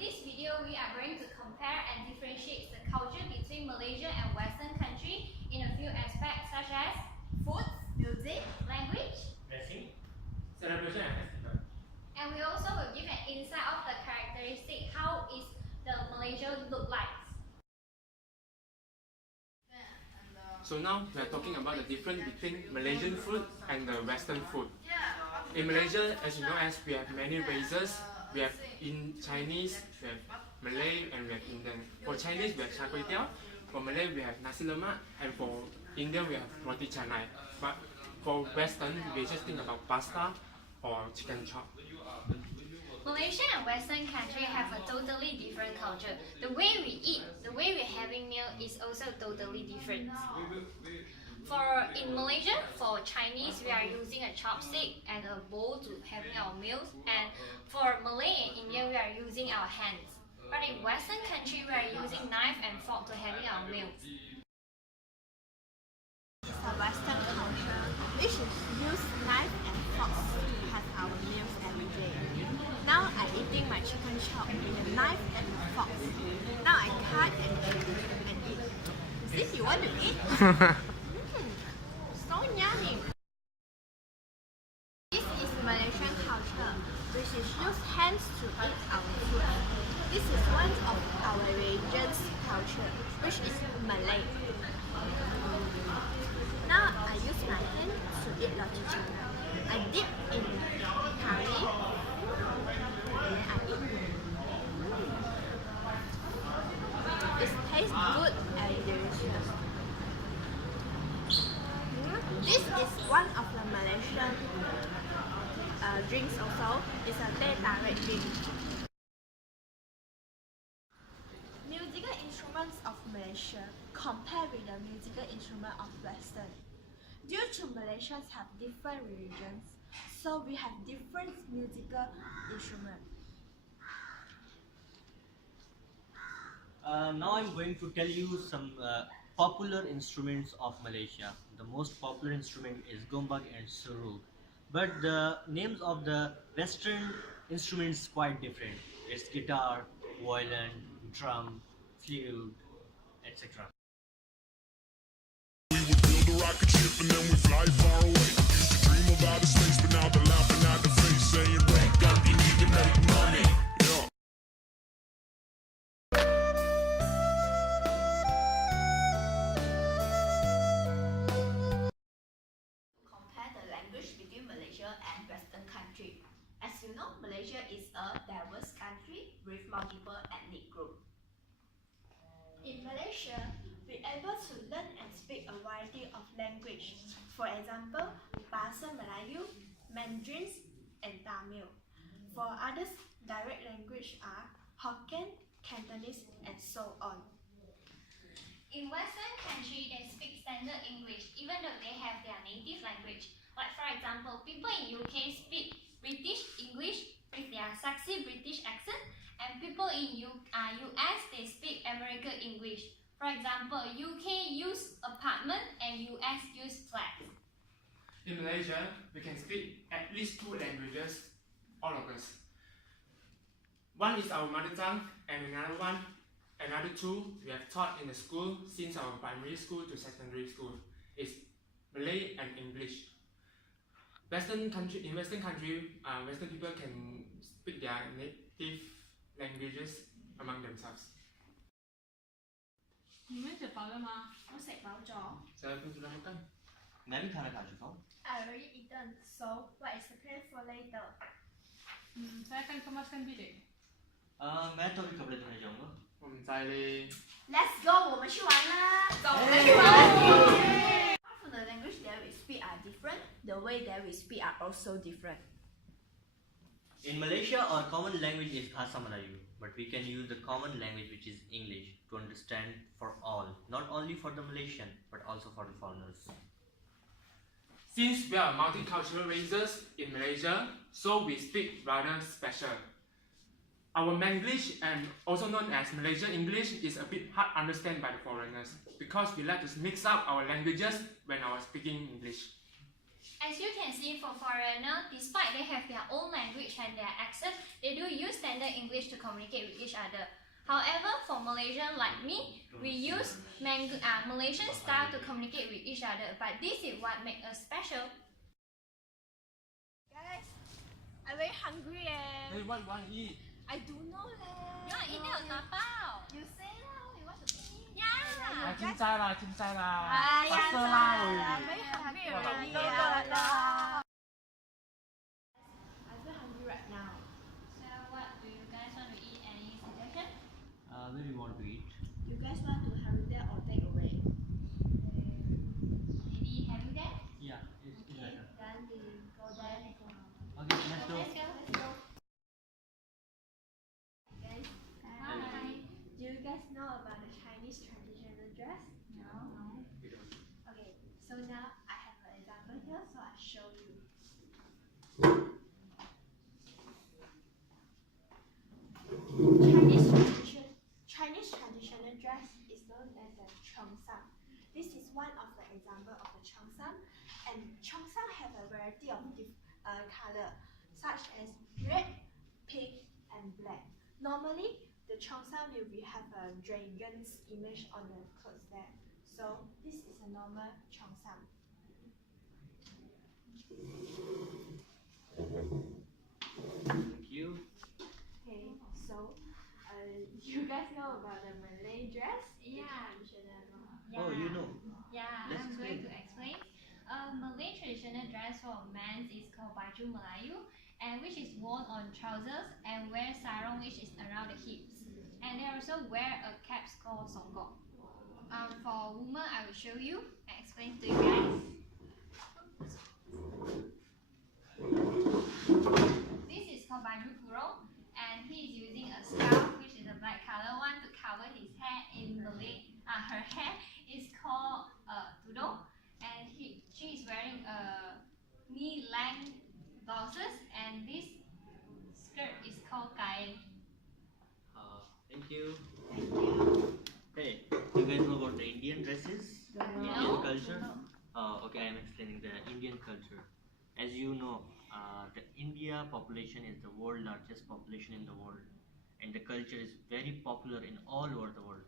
this video, we are going to compare and differentiate the culture between Malaysia and Western country in a few aspects such as food, music, language, dressing, celebration and festival. And we also will give an insight of the characteristic, how is the Malaysia look like. So now we are talking about the difference between Malaysian food and the Western food. In Malaysia, as you know, as we have many races, we have in Chinese, we have Malay, and we have Indian. For Chinese, we have char kway teow. For Malay, we have nasi lemak, and for Indian, we have roti canai. But for Western, we just think about pasta or chicken chop. Malaysia and Western country have a totally different culture. The way we eat, the way we're having meal is also totally different. In Malaysia, for Chinese, we are using a chopstick and a bowl to having our meals. And for Malay and Indian, we are using our hands. But in Western country, we are using knife and fork to having our meals. It's a Western culture which use knife and forks to have our meals every day. Now I'm eating my chicken chop with a knife and a fork. Now I cut and eat. Sis, you want to eat? So yummy. This is Malaysian culture, which is use hands to eat our food. This is one of our region's culture, which is Malay. Now I use my hand to eat roti canai. I dip in curry and I eat. It tastes good and delicious. This is one of the Malaysian drinks also. It's a teh tarik drink. Musical instruments of Malaysia compared with the musical instrument of Western. Due to Malaysians have different religions, so we have different musical instruments. Now I'm going to tell you some popular instruments of Malaysia. The most popular instrument is gombak and suruk. But the names of the Western instruments quite different. It's guitar, violin, drum, flute, etc. We would build a rocket ship and then we fly far away. Used to dream of outer space, but now they're laughing at the face, saying, "Wake up, you need to make money." Yeah. Compare the language between Malaysia and Western country. As you know, Malaysia is a diverse country with multiple ethnic groups. In Malaysia, we're able to learn and speak a variety of language. For example, Bahasa Melayu, Mandarin, and Tamil. For others, direct language are Hokkien, Cantonese, and so on. In Western country, they speak standard English even though they have their native language. Like for example, people in UK speak British English with their sexy British accent, and people in US they speak American English. For example, UK use apartment and US use flat. In Malaysia, we can speak at least 2 languages, all of us. One is our mother tongue, and another 2 we have taught in the school since our primary school to secondary school is Malay and English. In Western country, Western people can speak their native languages among themselves. 你们吃饱了吗？我食飽咗。 Saya pun sudah makan. मैं भी खाना खा चुका हूँ. I already eaten, so what is the plan for later? Saya akan kemaskan bilik. मैं तो अभी कपड़े धोने जाऊँगा. 我唔知咧。 Let's go! 我们去玩啦！走，我们去玩。Apart from the language that we speak are different, the way that we speak are also different. In Malaysia, our common language is Bahasa Melayu, but we can use the common language which is English to understand for all, not only for the Malaysian, but also for the foreigners. Since we are multicultural races in Malaysia, so we speak rather special. Our Manglish, and also known as Malaysian English, is a bit hard to understand by the foreigners because we like to mix up our languages when I was speaking English. As you can see, for foreigner, despite they have their own language and their accent, they do use standard English to communicate with each other. However, for Malaysian like me, we use Malaysian style to communicate with each other. But this is what makes us special. Guys, I'm very hungry Hey, what you want to eat? I don't know leh. You want to eat that or dabao? You say lah, what you want to eat? Yeah. 青菜啦，青菜啦，哎呀， faster 啦 I'm very hungry already. Go, go, I feel hungry right now. So what do you guys want to eat? Any suggestion? Where do you want to eat? You guys want to hurry there or take away? Maybe have you there? Yeah, it's better. Then we go there. Okay, let's go. Let's go. Let's go. Guys, Hi. do you guys know about the Chinese traditional dress? No. Okay, so now I have an example here, so I'll show you. Chinese traditional dress is known as a cheongsam. This is one of the example of the cheongsam, and cheongsam have a variety of color, such as red, pink, and black. Normally, the cheongsam will have a dragon's image on the clothes there. So this is a normal cheongsam. Thank you. Okay, so you guys know about the Malay dress? Yeah. The traditional one. Oh, you know. Yeah, Let's I'm going explain. to explain. Malay traditional dress for men is called baju Melayu, and which is worn on trousers and wear sarong, which is around the hips. And they also wear a cap called songkok. For women, I will show you and explain to you guys. This is called baju kurung, and he is using a scarf, which is a black color one, to cover his hair. In Malay, her hair is called tudung, and she is wearing a knee-length blouses, and this skirt is called kain. Thank you. Thank you. Hey, you guys know about the Indian dresses? Indian No. culture? Okay, I am explaining the Indian culture. As you know, the India population is the world largest population in the world, and the culture is very popular in all over the world.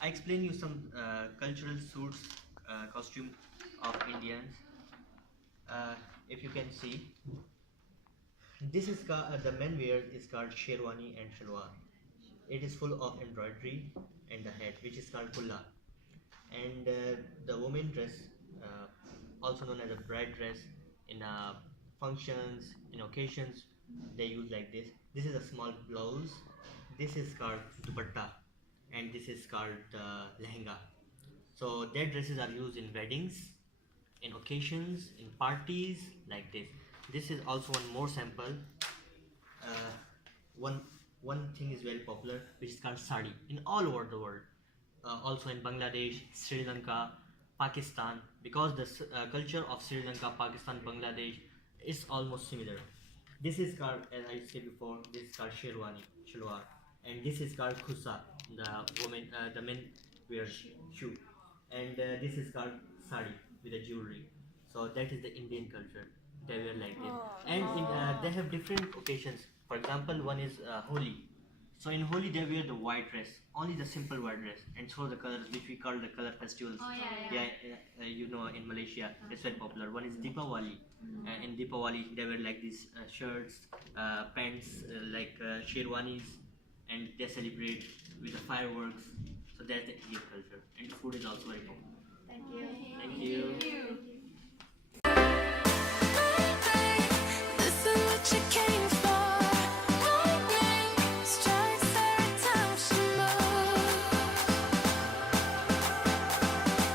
I explain you some cultural suits, costume of Indians. If you can see, this is the men wear is called sherwani and shalwar. It is full of embroidery and the head, which is called kulla. And the women dress, also known as a bride dress, in functions, in occasions, they use like this. This is a small blouse. This is called dupatta, and this is called lehenga. So their dresses are used in weddings, in occasions, in parties, like this. This is also one more sample. One thing is very popular, which is called sari in all over the world. Also in Bangladesh, Sri Lanka, Pakistan, because the culture of Sri Lanka, Pakistan, Bangladesh is almost similar. This is called, as I said before, this is called sherwani, shalwar, and this is called khusa. The men wear shoe, and this is called sari with the jewelry. So that is the Indian culture. They wear like this, and they have different occasions. For example, one is Holi. So in Holi they wear the white dress, only the simple white dress, and show the colors, which we call the color festivals. Oh, yeah. You know, in Malaysia it's very popular. One is Deepawali. In Deepawali they wear like these shirts, pants, like sherwanis, and they celebrate with the fireworks. So that's the Indian culture, and food is also very popular. Thank you. Thank you. This is what you came for. Lightning strikes every time she moves,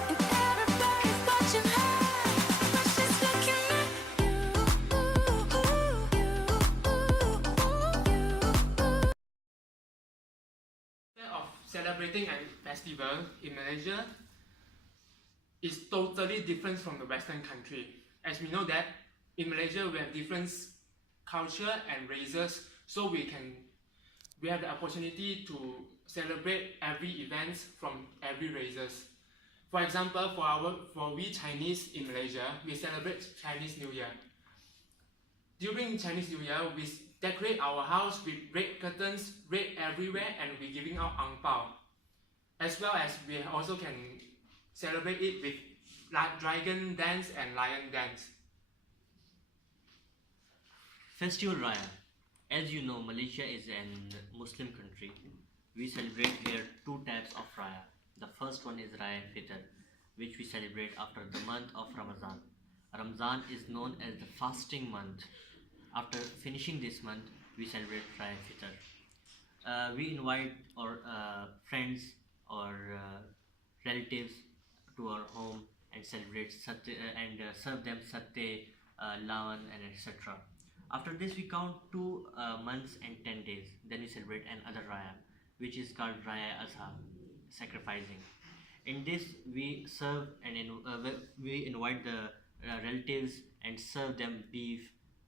and everybody's watching her, but she's looking at you. Instead of celebrating a festival in Malaysia is totally different from the Western country. As we know that in Malaysia we have different culture and races, so we have the opportunity to celebrate every event from every races. For example, for we Chinese in Malaysia, we celebrate Chinese New Year. During Chinese New Year, we decorate our house with red curtains, red everywhere, and we giving out ang pao. As well as we also can celebrate it with dragon dance and lion dance. Festival Raya. As you know, Malaysia is a Muslim country. We celebrate here two types of Raya. The first one is Raya Fitr, which we celebrate after the month of Ramadan. Ramadan is known as the fasting month. After finishing this month, we celebrate Raya Fitr. We invite our friends or relatives to our home and celebrate serve them satte, lawan, and etc. After this, we count 2 months and 10 days. Then we celebrate another Raya, which is called Raya Azha, sacrificing. In this, we serve and we invite the relatives and serve them beef,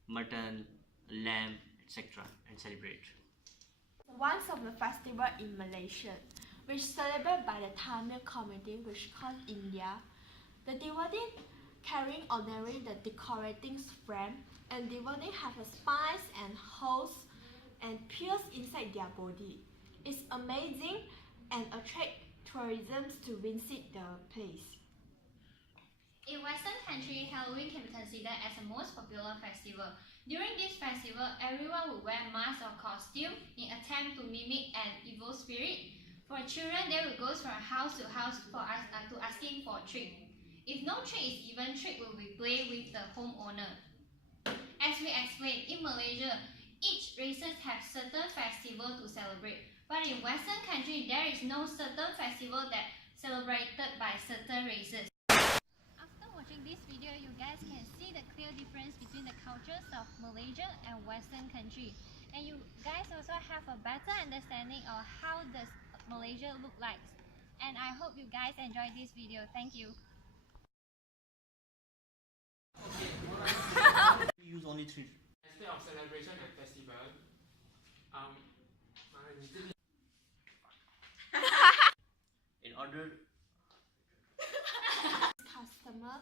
mutton, lamb, etc. and celebrate. One of the festival in Malaysia, which celebrated by the Tamil community, which called India. The devotee carrying ordinary the decorating frame, and devotee have a spines and holes and pierce inside their body. It's amazing and attract tourism to visit the place. In Western country, Halloween can be considered as the most popular festival. During this festival, everyone will wear mask or costume in attempt to mimic an evil spirit. For children, they will go from house to house to asking for a treat. If no treat is given, treat will be played with the homeowner. As we explained, in Malaysia, each races have certain festival to celebrate. But in Western country, there is no certain festival that celebrated by certain races. After watching this video, you guys can see the clear difference between the cultures of Malaysia and Western country. And you guys also have a better understanding of how does Malaysia look like. And I hope you guys enjoyed this video. Thank you. We use only 3. Instead of celebration and festival, In order Customer